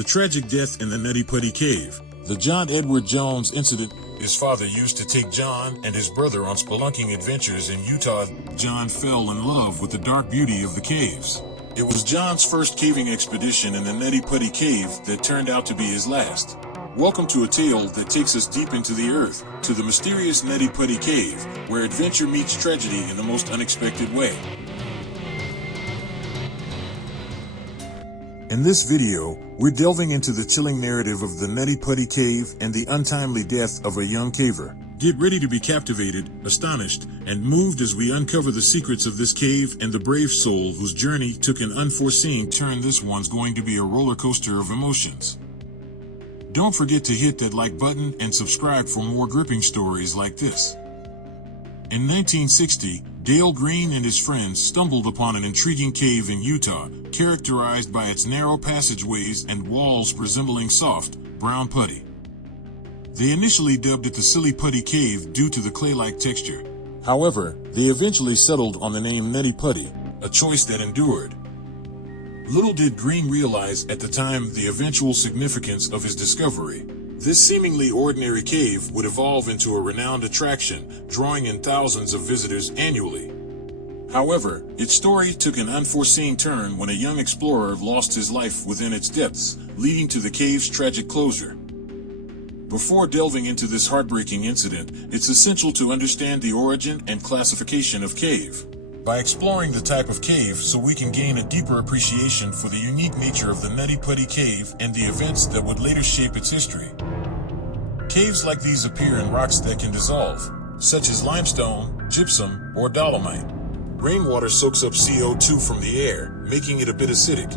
The tragic death in the Nutty Putty Cave. The John Edward Jones incident. His father used to take John and his brother on spelunking adventures in Utah. John fell in love with the dark beauty of the caves. It was John's first caving expedition in the Nutty Putty Cave that turned out to be his last. Welcome to a tale that takes us deep into the earth, to the mysterious Nutty Putty Cave, where adventure meets tragedy in the most unexpected way. In this video, we're delving into the chilling narrative of the Nutty Putty Cave and the untimely death of a young caver. Get ready to be captivated, astonished, and moved as we uncover the secrets of this cave and the brave soul whose journey took an unforeseen turn. This one's going to be a roller coaster of emotions. Don't forget to hit that like button and subscribe for more gripping stories like this. In 1960, Dale Green and his friends stumbled upon an intriguing cave in Utah, characterized by its narrow passageways and walls resembling soft, brown putty. They initially dubbed it the Silly Putty Cave due to the clay-like texture. However, they eventually settled on the name Nutty Putty, a choice that endured. Little did Green realize at the time the eventual significance of his discovery. This seemingly ordinary cave would evolve into a renowned attraction, drawing in thousands of visitors annually. However, its story took an unforeseen turn when a young explorer lost his life within its depths, leading to the cave's tragic closure. Before delving into this heartbreaking incident, it's essential to understand the origin and classification of cave. By exploring the type of cave so we can gain a deeper appreciation for the unique nature of the Nutty Putty Cave and the events that would later shape its history. Caves like these appear in rocks that can dissolve, such as limestone, gypsum, or dolomite. Rainwater soaks up CO2 from the air, making it a bit acidic.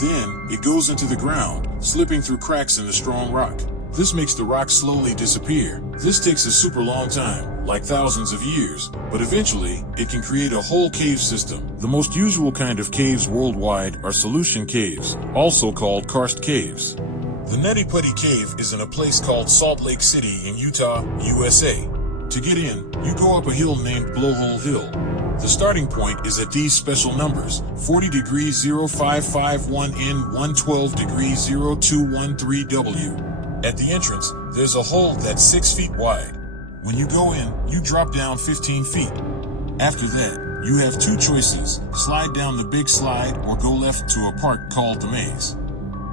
Then, it goes into the ground, slipping through cracks in the strong rock. This makes the rock slowly disappear. This takes a super long time, like thousands of years, but eventually, it can create a whole cave system. The most usual kind of caves worldwide are solution caves, also called karst caves. The Nutty Putty Cave is in a place called Salt Lake City in Utah, USA. To get in, you go up a hill named Blowhole Hill. The starting point is at these special numbers, 40 degrees 0551 N 112 degrees 0213 W. At the entrance, there's a hole that's 6 feet wide. When you go in, you drop down 15 feet. After that, you have two choices, slide down the big slide or go left to a part called the maze.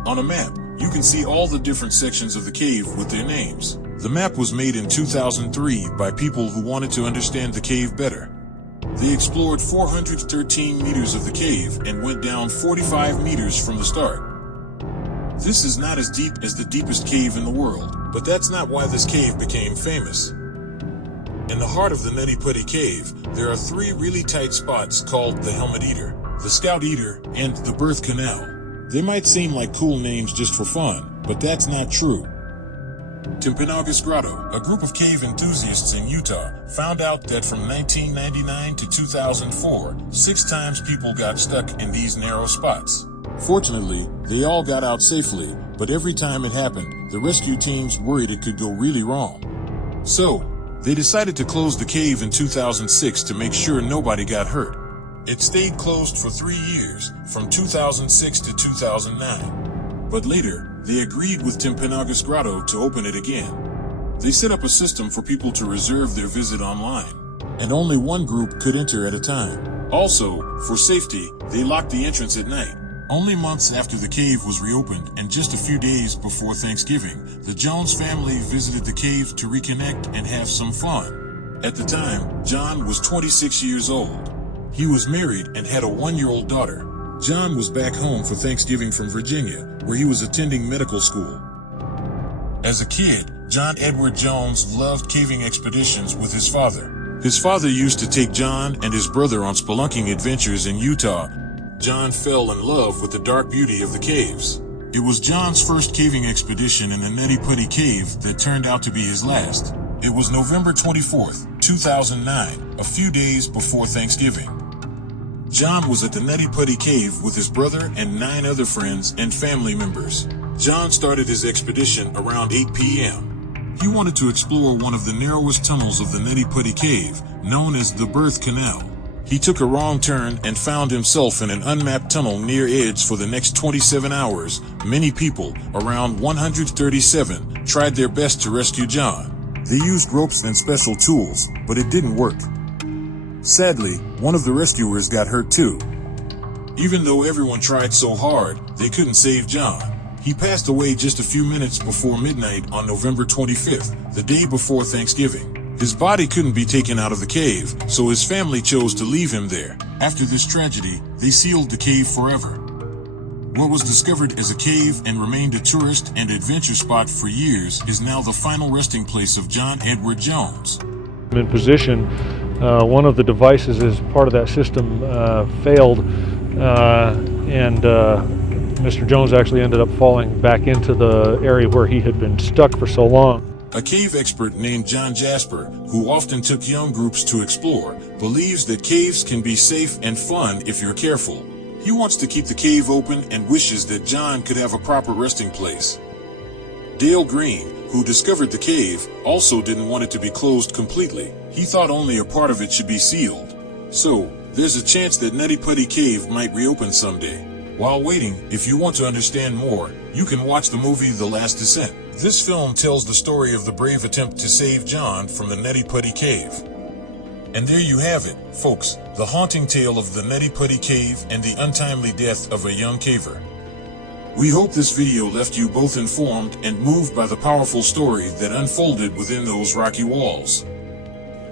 On a map, you can see all the different sections of the cave with their names. The map was made in 2003 by people who wanted to understand the cave better. They explored 413 meters of the cave and went down 45 meters from the start. This is not as deep as the deepest cave in the world, but that's not why this cave became famous. In the heart of the Nutty Putty Cave, there are three really tight spots called the Helmet Eater, the Scout Eater, and the Birth Canal. They might seem like cool names just for fun, but that's not true. Timpanogos Grotto, a group of cave enthusiasts in Utah, found out that from 1999 to 2004, 6 times people got stuck in these narrow spots. Fortunately, they all got out safely, but every time it happened, the rescue teams worried it could go really wrong. So, they decided to close the cave in 2006 to make sure nobody got hurt. It stayed closed for 3 years, from 2006 to 2009. But later, they agreed with Timpanogos Grotto to open it again. They set up a system for people to reserve their visit online, and only one group could enter at a time. Also, for safety, they locked the entrance at night. Only months after the cave was reopened and just a few days before Thanksgiving, the Jones family visited the cave to reconnect and have some fun. At the time, John was 26 years old. He was married and had a 1-year-old daughter. John was back home for Thanksgiving from Virginia, where he was attending medical school. As a kid, John Edward Jones loved caving expeditions with his father. His father used to take John and his brother on spelunking adventures in Utah. John fell in love with the dark beauty of the caves. It was John's first caving expedition in the Nutty Putty Cave that turned out to be his last. It was November 24th, 2009, a few days before Thanksgiving. John was at the Nutty Putty Cave with his brother and 9 other friends and family members. John started his expedition around 8 p.m. He wanted to explore one of the narrowest tunnels of the Nutty Putty Cave, known as the Birth Canal. He took a wrong turn and found himself in an unmapped tunnel near edge for the next 27 hours. Many people, around 137, tried their best to rescue John. They used ropes and special tools, but it didn't work. Sadly, one of the rescuers got hurt too. Even though everyone tried so hard, they couldn't save John. He passed away just a few minutes before midnight on November 25th, the day before Thanksgiving. His body couldn't be taken out of the cave, so his family chose to leave him there. After this tragedy, they sealed the cave forever. What was discovered as a cave and remained a tourist and adventure spot for years is now the final resting place of John Edward Jones. In position, one of the devices as part of that system failed, and Mr. Jones actually ended up falling back into the area where he had been stuck for so long. A cave expert named John Jasper, who often took young groups to explore, believes that caves can be safe and fun if you're careful. He wants to keep the cave open and wishes that John could have a proper resting place. Dale Green, who discovered the cave, also didn't want it to be closed completely. He thought only a part of it should be sealed. So, there's a chance that Nutty Putty Cave might reopen someday. While waiting, if you want to understand more, you can watch the movie The Last Descent. This film tells the story of the brave attempt to save John from the Nutty Putty Cave. And there you have it, folks, the haunting tale of the Nutty Putty Cave and the untimely death of a young caver. We hope this video left you both informed and moved by the powerful story that unfolded within those rocky walls.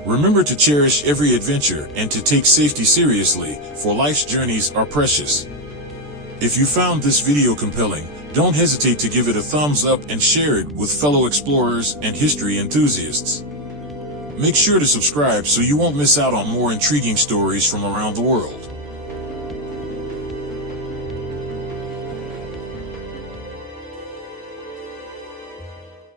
Remember to cherish every adventure and to take safety seriously, for life's journeys are precious. If you found this video compelling, don't hesitate to give it a thumbs up and share it with fellow explorers and history enthusiasts. Make sure to subscribe so you won't miss out on more intriguing stories from around the world.